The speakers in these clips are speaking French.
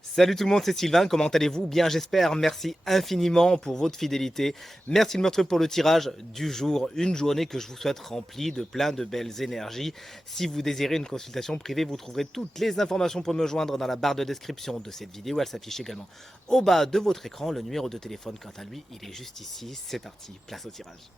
Salut tout le monde, c'est Sylvain, comment allez-vous? Bien j'espère, merci infiniment pour votre fidélité. Merci de me retrouver pour le tirage du jour, une journée que je vous souhaite remplie de plein de belles énergies. Si vous désirez une consultation privée, vous trouverez toutes les informations pour me joindre dans la barre de description de cette vidéo. Elle s'affiche également au bas de votre écran. Le numéro de téléphone, quant à lui, il est juste ici. C'est parti, place au tirage.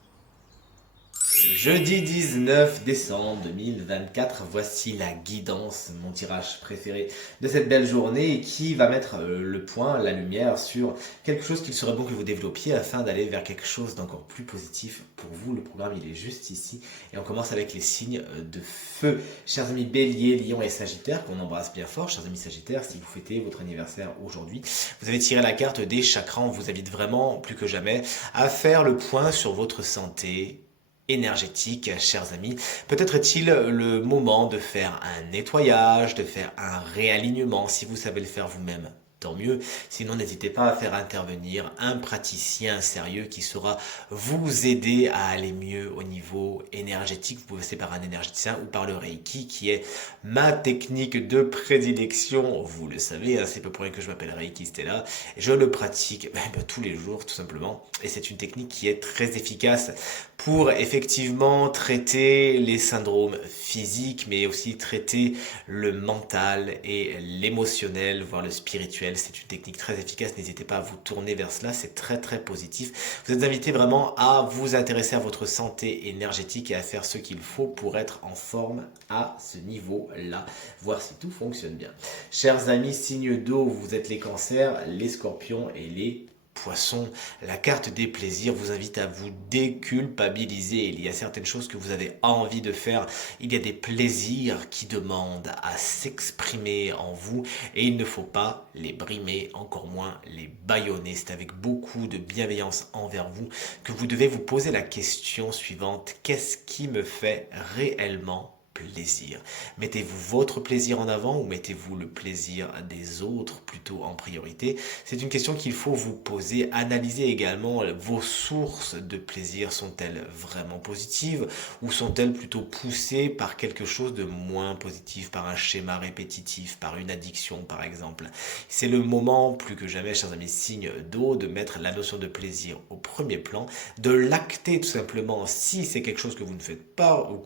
Jeudi 19 décembre 2024, voici la guidance, mon tirage préféré de cette belle journée qui va mettre le point, la lumière sur quelque chose qu'il serait bon que vous développiez afin d'aller vers quelque chose d'encore plus positif pour vous. Le programme il est juste ici et on commence avec les signes de feu. Chers amis Bélier, Lion et Sagittaire, qu'on embrasse bien fort. Chers amis Sagittaire, si vous fêtez votre anniversaire aujourd'hui, vous avez tiré la carte des chakras. On vous invite vraiment plus que jamais à faire le point sur votre santé énergétique, chers amis. Peut-être est-il le moment de faire un nettoyage, de faire un réalignement, si vous savez le faire vous-même. Tant mieux. Sinon, n'hésitez pas à faire intervenir un praticien sérieux qui saura vous aider à aller mieux au niveau énergétique. Vous pouvez passer par un énergéticien ou par le Reiki, qui est ma technique de prédilection. Vous le savez, hein, c'est peu pour rien que je m'appelle Reiki Stella. Je le pratique tous les jours, tout simplement. Et c'est une technique qui est très efficace pour effectivement traiter les syndromes physiques, mais aussi traiter le mental et l'émotionnel, voire le spirituel. C'est une technique très efficace, n'hésitez pas à vous tourner vers cela, c'est très très positif. Vous êtes invité vraiment à vous intéresser à votre santé énergétique et à faire ce qu'il faut pour être en forme à ce niveau-là, voir si tout fonctionne bien. Chers amis, signes d'eau, vous êtes les cancers, les scorpions et les Poisson, la carte des plaisirs vous invite à vous déculpabiliser. Il y a certaines choses que vous avez envie de faire. Il y a des plaisirs qui demandent à s'exprimer en vous et il ne faut pas les brimer, encore moins les bâillonner. C'est avec beaucoup de bienveillance envers vous que vous devez vous poser la question suivante. Qu'est-ce qui me fait réellement plaisir? Mettez-vous votre plaisir en avant ou mettez-vous le plaisir des autres plutôt en priorité? C'est une question qu'il faut vous poser. Analysez également vos sources de plaisir. Sont-elles vraiment positives ou sont-elles plutôt poussées par quelque chose de moins positif, par un schéma répétitif, par une addiction par exemple? C'est le moment, plus que jamais, chers amis, signe d'eau, de mettre la notion de plaisir au premier plan, de l'acter tout simplement si c'est quelque chose que vous ne faites pas ou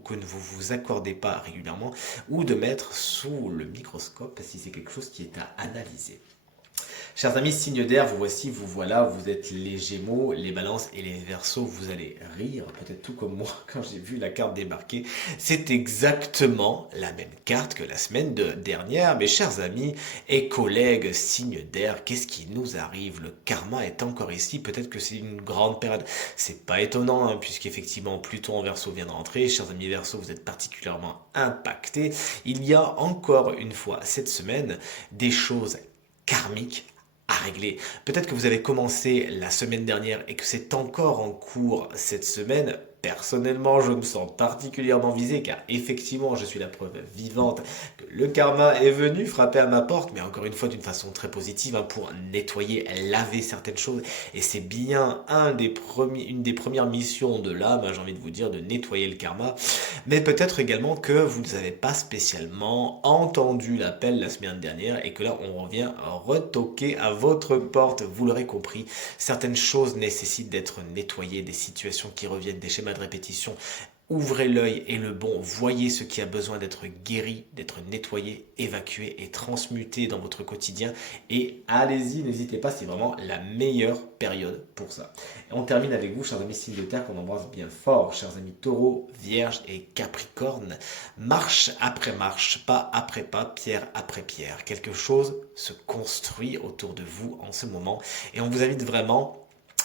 que vous accordez pas régulièrement, ou de mettre sous le microscope si c'est quelque chose qui est à analyser. Chers amis, signe d'air, vous voici, vous voilà, vous êtes les Gémeaux, les Balances et les Verseaux. Vous allez rire, peut-être tout comme moi, quand j'ai vu la carte débarquer. C'est exactement la même carte que la semaine dernière. Mes chers amis et collègues, signe d'air, qu'est-ce qui nous arrive? Le karma est encore ici. Peut-être que c'est une grande période. C'est pas étonnant, hein, puisqu'effectivement, Pluton en Verseau vient de rentrer. Chers amis Verseaux, vous êtes particulièrement impactés. Il y a encore une fois cette semaine des choses karmiques à régler. Peut-être que vous avez commencé la semaine dernière et que c'est encore en cours cette semaine. Personnellement, je me sens particulièrement visé car effectivement, je suis la preuve vivante que le karma est venu frapper à ma porte, mais encore une fois d'une façon très positive, hein, pour nettoyer, laver certaines choses. Et c'est bien une des premières missions de l'âme, hein, j'ai envie de vous dire, de nettoyer le karma. Mais peut-être également que vous n'avez pas spécialement entendu l'appel la semaine dernière et que là on revient retoquer à votre porte. Vous l'aurez compris, certaines choses nécessitent d'être nettoyées, des situations qui reviennent, des schémas de répétition. Ouvrez l'œil et le bon, voyez ce qui a besoin d'être guéri, d'être nettoyé, évacué et transmuté dans votre quotidien. Et allez-y, n'hésitez pas, c'est vraiment la meilleure période pour ça. Et on termine avec vous, chers amis signes de terre, qu'on embrasse bien fort, chers amis taureaux, vierge et capricorne. Marche après marche, pas après pas, pierre après pierre. Quelque chose se construit autour de vous en ce moment. Et on vous invite vraiment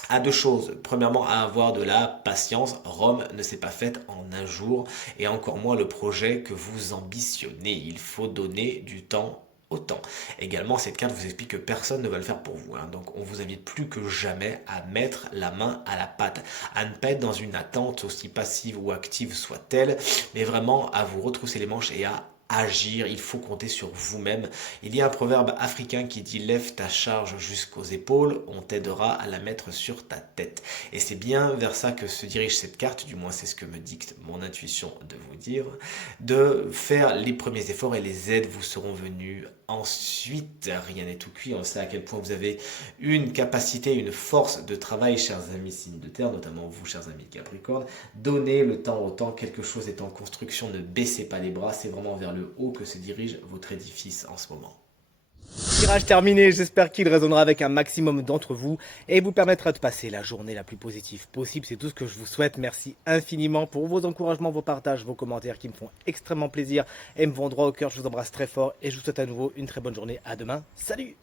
à deux choses. Premièrement, à avoir de la patience. Rome ne s'est pas faite en un jour et encore moins le projet que vous ambitionnez. Il faut donner du temps au temps. Également, cette carte vous explique que personne ne va le faire pour vous, hein. Donc, on vous invite plus que jamais à mettre la main à la pâte, à ne pas être dans une attente aussi passive ou active soit-elle, mais vraiment à vous retrousser les manches et à agir, il faut compter sur vous-même. Il y a un proverbe africain qui dit lève ta charge jusqu'aux épaules, on t'aidera à la mettre sur ta tête. Et c'est bien vers ça que se dirige cette carte, du moins c'est ce que me dicte mon intuition de vous dire, de faire les premiers efforts et les aides vous seront venues ensuite. Rien n'est tout cuit, on sait à quel point vous avez une capacité, une force de travail, chers amis signes de terre, notamment vous, chers amis Capricorne. Donnez le temps au temps, quelque chose est en construction, ne baissez pas les bras, c'est vraiment vers le haut que se dirige votre édifice en ce moment. Tirage terminé, j'espère qu'il résonnera avec un maximum d'entre vous et vous permettra de passer la journée la plus positive possible. C'est tout ce que je vous souhaite. Merci infiniment pour vos encouragements, vos partages, vos commentaires qui me font extrêmement plaisir et me vont droit au cœur. Je vous embrasse très fort et je vous souhaite à nouveau une très bonne journée. À demain. Salut!